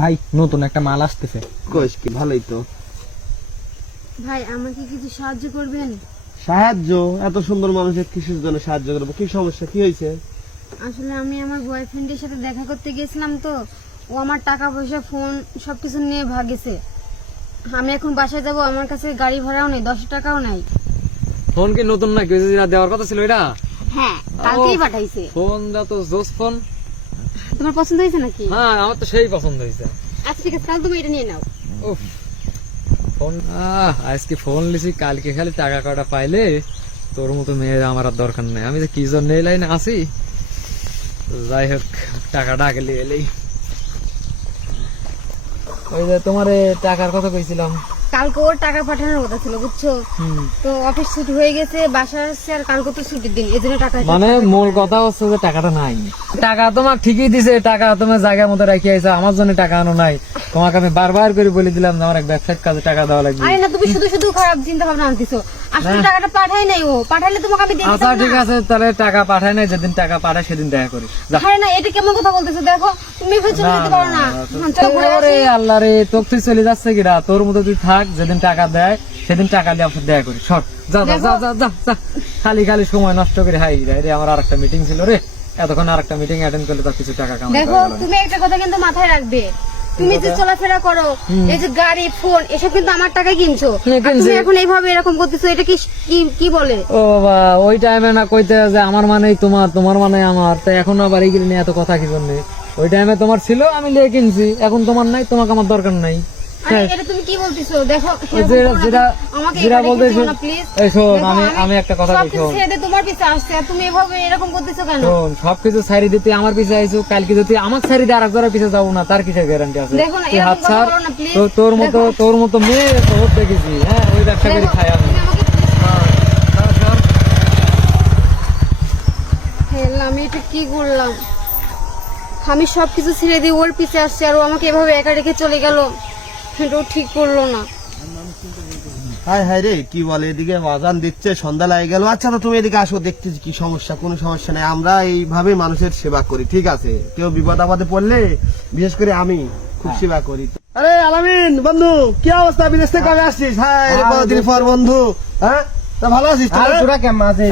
ভাই নতুন একটা মাল আসতেছে। কইস কি ভালোই তো। ভাই আমাকে কিছু সাহায্য করবেন? সাহায্য? এত সুন্দর মানুষের কিসের জন্য সাহায্য করব? কি সমস্যা? কি হয়েছে? আসলে আমি আমার বয়ফ্রেন্ডের সাথে দেখা করতে গেছিলাম তো। ও আমার টাকা পয়সা ফোন সবকিছু নিয়ে ভাগেছে। আমি এখন বাসায় যাব আমার কাছে গাড়ি ভাড়াও নেই দশ টাকাও নাই। ফোন কি নতুন নাকি? দেওয়ার কথা ছিল এটা হ্যাঁ কালকেই পাঠাইছে। ফোন দা তো জোস ফোন তোমার পছন্দ হয়েছে নাকি? হ্যাঁ আমার তো সেই পছন্দ হয়েছে। আচ্ছা ঠিক আছে তাহলে তুমি এটা নিয়ে নাও। উফ ফোন আজকে ফোন লিছি কালকে খালি টাকা কটা পাইলে তোর মতো মেয়ের আমার আর দরকার নেই। আমি যে কি জন্য এই লাইনে আছি? যাই হোক টাকাটা আগে এলেই ওই যে তোমার টাকার কথা কইছিলাম। কালকে ওর টাকা পাঠানোর কথা ছিল বুঝছ? তো অফিস ছুটি হয়ে গেছে বাসা আসছে আর কালকে তো ছুটির দিন এই জন্য টাকা মানে মূল কথা হচ্ছে যে টাকাটা নাই। টাকা তোমার ঠিকই দিছে টাকা তোমার জায়গা মতো রাখি আইছে আমার জন্য টাকা আনো নাই। তোমাকে আমি বারবার করে বলে দিলাম যে আমার এক ব্যবসায়িক কাজে টাকা দেওয়া লাগবে। আরে না তুমি শুধু শুধু খারাপ চিন্তা ভাবনা আনতেছো। আসলে টাকাটা পাঠাই নাই ও। পাঠাইলে তোমাকে আমি দিয়ে আচ্ছা ঠিক আছে তাহলে টাকা নাই যেদিন টাকা পাঠায় সেদিন দেখা করি আরে না এটা কেমন কথা বলতেছো দেখো তুমি এভাবে চলে যেতে পারো না। হ্যাঁ। আল্লাহ রে তোর তুই চলে যাচ্ছে কিরা? তোর মতো তুই থাক যেদিন টাকা দেয় সেদিন টাকা দিয়ে আপনার দেখা করি সর। যা যা যা যা যা যা। খালি খালি সময় নষ্ট করে। হাই রে রে আমার আরেকটা মিটিং ছিল রে। এতক্ষণ আরেকটা মিটিং অ্যাটেন্ড করলে তার কিছু টাকা কামাই দেখো তুমি একটা কথা কিন্তু মাথায় রাখবে। তুমি যে চলাফেরা করো এই যে গাড়ি ফোন এসব কিন্তু আমার টাকায় কিনছো। তুমি এখন এইভাবে এরকম করতেছো এটা কি কি- বলে? ও বাবা ওই টাইমে না কইতে যে আমার মানেই তোমার তোমার মানে আমার। তো এখন আবার এই নিয়ে এত কথা কি জন্য ওই টাইমে তোমার ছিল আমি লিয়ে কিনছি। এখন তোমার নাই তোমাকে আমার দরকার নাই। সবকিছু সারি দিতে আমার পিছে কালকে যদি আমার সারি দিয়ে আরেকজনের পিছে যাব না তার কিসের গ্যারান্টি আছে? হাত ছাড় তোর মতো তোর মতো মেয়ে দেখেছি হ্যাঁ? ওই ব্যবসা করে খাই আমি এটা কি করলাম? আমি সবকিছু ছেড়ে দিয়ে ওর পিছে আসছে আর ও আমাকে এভাবে একা রেখে চলে গেল। এটাও ঠিক করল না। হাই হাই রে কি বলে এদিকে? বাজান দিচ্ছে সন্ধ্যা লাগে গেল। আচ্ছা তো তুমি এদিকে আসো দেখতেছি কি সমস্যা কোনো সমস্যা নাই। আমরা এইভাবে মানুষের সেবা করি ঠিক আছে? কেউ বিপদ আপদে পড়লে বিশেষ করে আমি খুব সেবা করি। আরে আলামিন বন্ধু কি অবস্থা? বিদেশ থেকে কবে আসছিস? হ্যাঁ কতদিন পর বন্ধু। হ্যাঁ? তা ভালো আছিস তো, হ্যাঁ?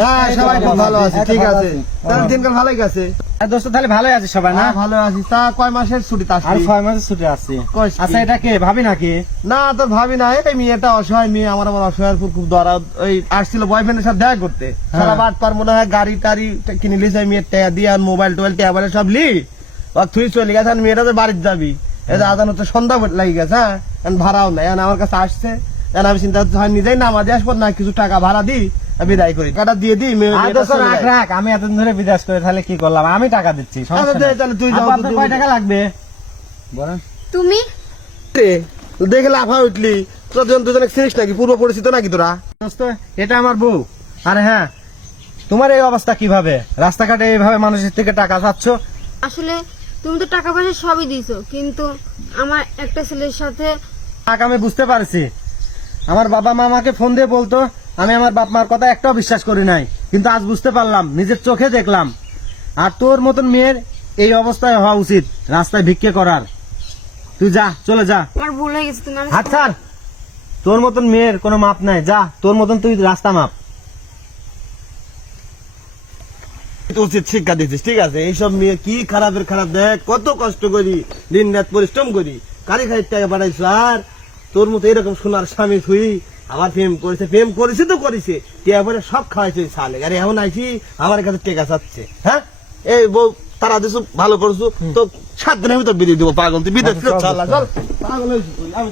হ্যাঁ সবাই খুব ভালো আছে। ঠিক আছে। তাহলে দিনকাল ভালোই গেছে। দোস্ত তাহলে ভালোই আছে সবাই না? হ্যাঁ ভালো আছিস তা কয় মাসের ছুটিতে আর ছয় মাসের ছুটি আসছি আচ্ছা এটা কে ভাবি নাকি? না তোর ভাবি না এই মেয়েটা অসহায় মেয়ে আমার আমার অসহায়ের উপর খুব দরা ওই আসছিল বয়ফ্রেন্ডের সাথে দেখা করতে। সারা বাদ পার মনে হয় গাড়ি টাড়ি কিনে লিস মেয়ের দিয়ে আর মোবাইল টোবাইল সব লি। আর তুই চলে গেছে আর মেয়েটা তো বাড়িতে যাবি। আদান হচ্ছে সন্ধ্যা লাগি গেছে হ্যাঁ? ভাড়াও নাই আমার কাছে আসছে। আমি চিন্তা হয় নিজেই নামাজে আসব না কিছু টাকা ভাড়া দিই। বিদায় করি। টাকা দিয়ে দিই রাখ রাখ আমি এতদিন ধরে বিদেশ করে তাহলে কি করলাম? আমি টাকা দিচ্ছি আচ্ছা। তাহলে তুই যাও, কয় টাকা লাগবে? বলেন। তুমি? দেখে লাফা উঠলি। তোর জন দুজনে চিনিস নাকি? পূর্ব পরিচিত নাকি তোরা? দোস্ত এটা আমার বউ। আরে হ্যাঁ তোমার এই অবস্থা কীভাবে? রাস্তাঘাটে এইভাবে মানুষের থেকে টাকা চাচ্ছ? আসলে তুমি তো টাকা পয়সা সবই দিয়েছ কিন্তু আমার একটা ছেলের সাথে টাকা আমি বুঝতে পারছি। আমার বাবা মা আমাকে ফোন দিয়ে বলতো আমি আমার বাপ মার কথা একটাও বিশ্বাস করি নাই। কিন্তু আজ বুঝতে পারলাম নিজের চোখে দেখলাম। আর তোর মতন মেয়ের এই অবস্থায় হওয়া উচিত রাস্তায় ভিক্ষে করার। তুই যা চলে যা। আমার ভুল হয়ে গেছে তুমি হাত ছাড়। তোর মতন মেয়ের কোনো মাপ নাই। যা তোর মতন তুই রাস্তা মাপ। তো উচিত শিক্ষা দিচ্ছিস ঠিক আছে? এইসব মেয়ে কি খারাপের খারাপ দেখ কত কষ্ট করি দিন রাত পরিশ্রম করি কারি খাই টাকা বাড়াইছো আর তোর মতো এরকম সোনার স্বামী থুই আবার প্রেম করেছে প্রেম করেছে তো করেছে। টিয়া পরে সব খাওয়াইছে সালে। আরে এমন আইছি আমার কাছে টেকা চাচ্ছে। হ্যাঁ? এই বউ তারা দিছু ভালো করছ তো সাত দিনের ভিতর বিদায় দিব পাগল। তুই বিদেশ চল পাগল। আমি